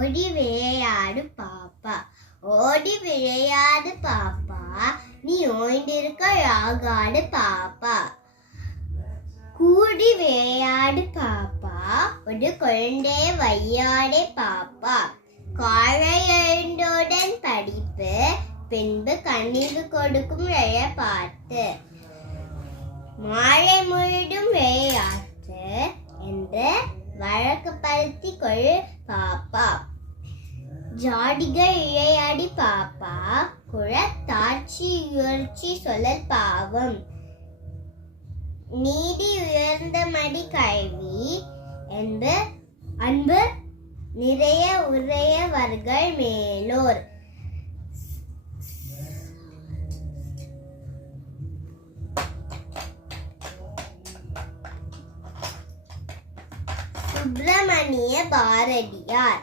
ஓடி விளையாடு பாப்பா, ஓடி விளையாடு பாப்பா, நீ ஓய்ந்திருக்க ராகாடு பாப்பா. கூடி விளையாடு பாப்பா, ஒரு குழந்தை வையாடே பாப்பா. காலை எழுந்தவுடன் படிப்பு, பின்பு கண்ணிற்கு கொடுக்கும் விளையாட்டு. மாலை முழுதும் விளையாட்டு என்று வழக்கப்படுத்தி கொள் பாப்பா. ஜாடிகள் விளையாடி பாப்பா, குளத்தாட்சி உயர்ச்சி சொல்லல் பாவம். நீதி உயர்ந்த மடி கல்வி என்பது அன்பு நிறைய உரையவர்கள் மேலோர். சுப்பிரமணிய பாரதியார்.